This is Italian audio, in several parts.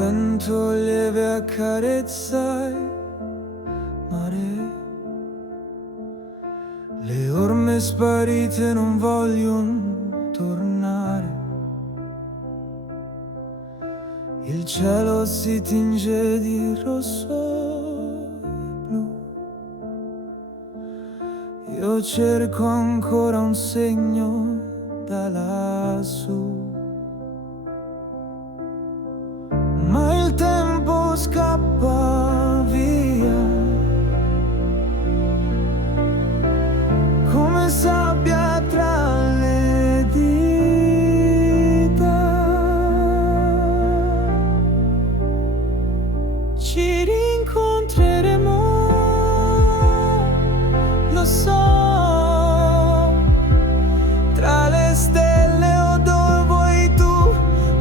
vento lieve accarezza il mare. Le orme sparite non vogliono tornare. Il cielo si tinge di rosso e blu. Io cerco ancora un segno da lassù. Ma il tempo scappa via come sabbia tra le dita. Ci rincontreremo, lo so, tra le stelle o dove vuoi tu,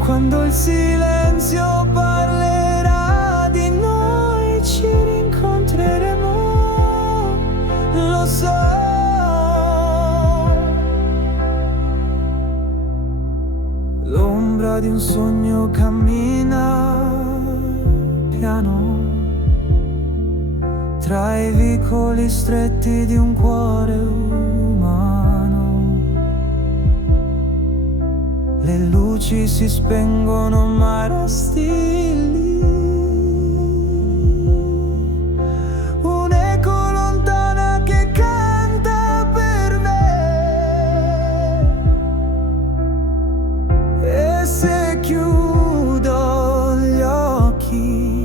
quando il silenzio parlerà di noi. Ci rincontreremo, lo so. L'ombra di un sogno cammina piano tra i vicoli stretti di un cuore umano. Le luci si spengono ma resti lì, un'eco lontana che canta per me. E se chiudo gli occhi